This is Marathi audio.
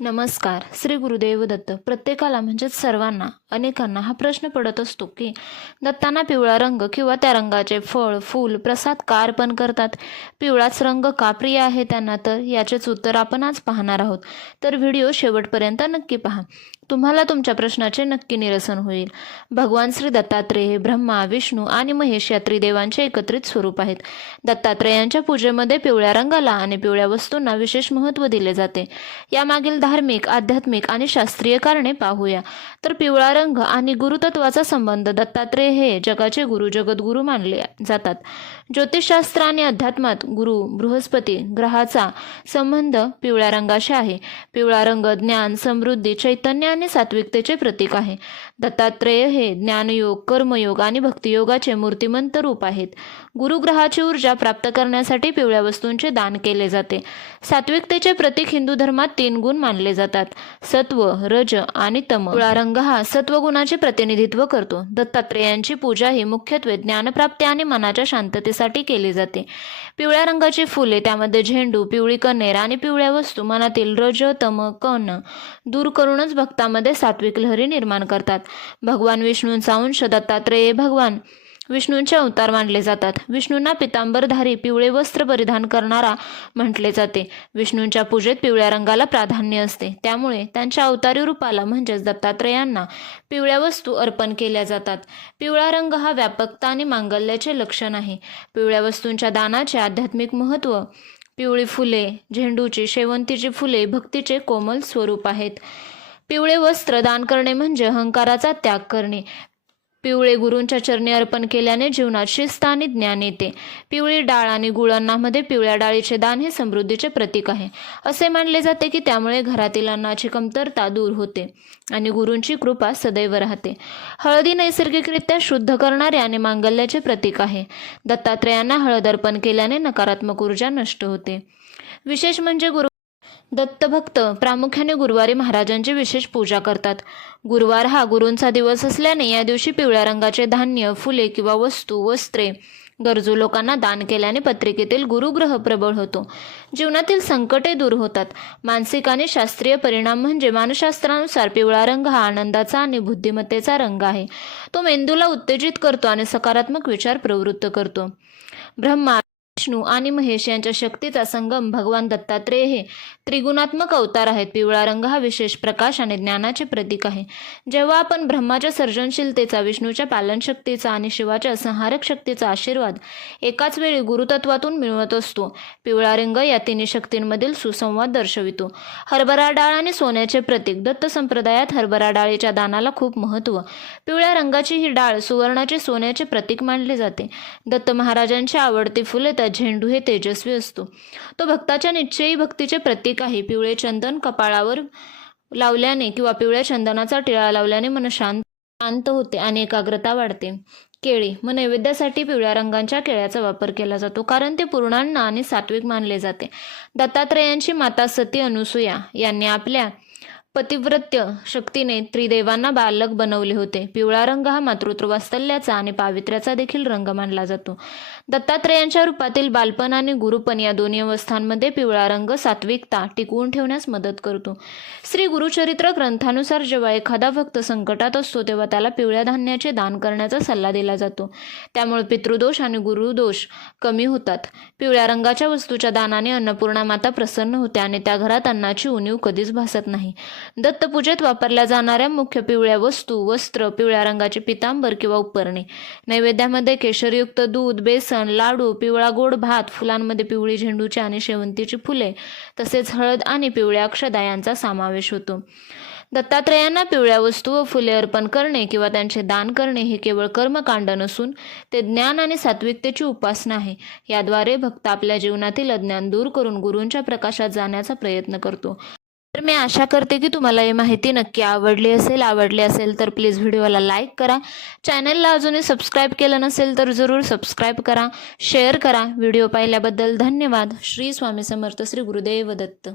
नमस्कार. श्री गुरुदेव दत्त. प्रत्येकाला म्हणजेच सर्वांना, अनेकांना हा प्रश्न पडत असतो की दत्तांना पिवळा रंग किंवा त्या रंगाचे फळ, फूल, प्रसाद का अर्पण करतात? पिवळाच रंग का प्रिय आहे त्यांना? तर याचेच उत्तर आपण आज पाहणार आहोत. तर व्हिडिओ शेवटपर्यंत नक्की पहा. तुम्हाला तुमच्या प्रश्नाचे नक्की निरसन होईल. भगवान श्री दत्तात्रेय हे ब्रह्मा, विष्णू आणि महेश या त्रिदेवांचे एकत्रित स्वरूप आहेत. दत्तात्रेयांच्या पूजेमध्ये पिवळ्या रंगाला आणि पिवळ्या वस्तूंना विशेष महत्त्व दिले जाते. यामागील धार्मिक, आध्यात्मिक आणि शास्त्रीय कारणे पाहूया. तर पिवळा रंग आणि गुरुतत्वाचा संबंध. दत्तात्रेय हे जगाचे गुरु, जगद्गुरू मानले जातात. ज्योतिषशास्त्र आणि अध्यात्मात गुरु बृहस्पती ग्रहाचा संबंध पिवळ्या रंगाशी आहे. पिवळा रंग ज्ञान, समृद्धी, चैतन्य आणि सात्विकतेचे प्रतीक आहे. दत्तात्रेय हे ज्ञानयोग, कर्मयोग आणि भक्तियोगाचे मूर्तिमंत रूप आहेत. गुरुग्रहाची ऊर्जा प्राप्त करण्यासाठी पिवळ्या वस्तूंचे दान केले जाते. सात्विकतेचे प्रतीक हिंदू धर्मात 3 गुण मानले जातात: सत्व, रज आणि तम. पिवळा रंग हा सत्वगुणाचे प्रतिनिधित्व करतो. दत्तात्रेयांची पूजा ही मुख्यत्वे ज्ञानप्राप्ती आणि मनाच्या शांततेसाठी केली जाते. पिवळ्या रंगाची फुले, त्यामध्ये झेंडू, पिवळी कण्हेर आणि पिवळ्या वस्तू मनातील रज, तम, कण दूर करूनच भक्तामध्ये सात्विक लहरी निर्माण करतात. भगवान विष्णूंचा अंश दत्तात्रेय भगवान विष्णूंचे अवतार मानले जातात. विष्णूंना पितांबरधारी, पिवळे वस्त्र परिधान करणारा म्हटले जाते. विष्णूंच्या पूजेत पिवळ्या रंगाला प्राधान्य असते. त्यामुळे त्यांच्या अवतारी रूपाला म्हणजेच दत्तात्रेयांना पिवळ्या वस्तू अर्पण केल्या जातात. पिवळा रंग हा व्यापकता आणि मांगल्याचे लक्षण आहे. पिवळ्या वस्तूंच्या दानाचे आध्यात्मिक महत्त्व. पिवळी फुले, झेंडूची, शेवंतीची फुले भक्तीचे कोमल स्वरूप आहेत. पिवळे वस्त्र दान करणे म्हणजे अहंकाराचा त्याग करणे. पिवळे गुरूंच्या चरणी अर्पण केल्याने जीवनात शिस्त आणि ज्ञान येते. पिवळी डाळ आणि गुळांनामध्ये पिवळ्या डाळीचे दान हे समृद्धीचे प्रतीक आहे. असे मानले जाते की त्यामुळे घरातील अन्नाची कमतरता दूर होते आणि गुरूंची कृपा सदैव राहते. हळदी नैसर्गिकरित्या शुद्ध करणारे आणि मांगल्याचे प्रतीक आहे. दत्तात्रेयांना हळद अर्पण केल्याने नकारात्मक ऊर्जा नष्ट होते. विशेष म्हणजे दत्तभक्त प्रामुख्याने गुरुवारी महाराजांची विशेष पूजा करतात. गुरुवार हा गुरूंचा दिवस असल्याने या दिवशी पिवळ्या रंगाचे धान्य, फुले किंवा वस्तू, वस्त्रे गरजू लोकांना दान केल्याने पत्रिकेतील गुरुग्रह प्रबळ होतो. जीवनातील संकटे दूर होतात. मानसिक आणि शास्त्रीय परिणाम म्हणजे मानसशास्त्रानुसार पिवळा रंग हा आनंदाचा आणि बुद्धिमत्तेचा रंग आहे. तो मेंदूला उत्तेजित करतो आणि सकारात्मक विचार प्रवृत्त करतो. ब्रह्मा, विष्णू आणि महेश यांच्या शक्तीचा संगम. भगवान दत्तात्रेय हे त्रिगुणात्मक अवतार आहेत. पिवळा रंग हा विशेष प्रकाश आणि ज्ञानाचे प्रतीक आहे. जेव्हा आपण ब्रह्माच्या सर्जनशीलतेचा, विष्णूच्या पालनशक्तीचा आणि शिवाच्या संहारक शक्तीचा आशीर्वाद एकाच वेळी गुरुतत्वातून मिळवत असतो, पिवळा रंग या तिन्ही शक्तींमधील सुसंवाद दर्शवितो. हरभरा डाळ आणि सोन्याचे प्रतीक. दत्त संप्रदायात हरभरा डाळीच्या दानाला खूप महत्त्व. पिवळ्या रंगाची ही डाळ सुवर्णाचे, सोन्याचे प्रतीक मानले जाते. दत्त महाराजांची आवडती फुले झेंडू हे तेजस्वी असतो. तो भक्ताच्या निश्चयी भक्तीचे प्रतीक आहे. पिवळे चंदन कपाळावर लावल्याने किंवा पिवळ्या चंदनाचा टिळा लावल्याने मन शांत होते आणि एकाग्रता वाढते. केळी. नैवेद्यासाठी पिवळ्या रंगाच्या केळ्याचा वापर केला जातो, कारण ते पूर्णान्न आणि सात्विक मानले जाते. दत्तात्रेयांची माता सती अनुसूया यांनी आपल्या पतिव्रत्य शक्तीने त्रिदेवांना बालक बनवले होते. पिवळा रंग हा मातृत्व, वात्सल्याचा आणि पावित्र्याचा देखील रंग मानला जातो. दत्तात्रेयांच्या रूपातील बालपण आणि गुरुपण या दोन्ही अवस्थांमध्ये पिवळा रंग सात्विकता टिकवून ठेवण्यास मदत करतो. श्री गुरुचरित्र ग्रंथानुसार जेव्हा एखादा भक्त संकटात असतो तेव्हा त्याला पिवळ्या धान्याचे दान करण्याचा सल्ला दिला जातो. त्यामुळे पितृदोष आणि गुरुदोष कमी होतात. पिवळ्या रंगाच्या वस्तूच्या दानाने अन्नपूर्णा माता प्रसन्न होते आणि त्या घरात अन्नाची उणीव कधीच भासत नाही. दत्तपूजेत वापरल्या जाणाऱ्या मुख्य पिवळ्या वस्तू, वस्त्र, पिवळ्या रंगाचे पितांबर किंवा उपरणे. नैवेद्यामध्ये केशरयुक्त दूध, बेसन, लाडू, पिवळा गोड भात, फुलांमध्ये पिवळी झेंडूची आणि शेवंतीची फुले, तसेच हळद आणि पिवळ्या अक्षदा यांचा समावेश होतो. दत्तात्रेयांना पिवळ्या वस्तू व फुले अर्पण करणे किंवा त्यांचे दान करणे हे केवळ कर्मकांड नसून ते ज्ञान आणि सात्विकतेची उपासना आहे. याद्वारे भक्त आपल्या जीवनातील अज्ञान दूर करून गुरूंच्या प्रकाशात जाण्याचा प्रयत्न करतो. तर मी आशा करते की तुम्हाला ही माहिती नक्की आवडली असेल तर प्लीज व्हिडिओला लाईक करा. चॅनलला अजूनही सबस्क्राईब केलं नसेल तर जरूर सबस्क्राईब करा, शेअर करा. व्हिडिओ पाहिल्याबद्दल धन्यवाद. श्री स्वामी समर्थ. श्री गुरुदेव दत्त.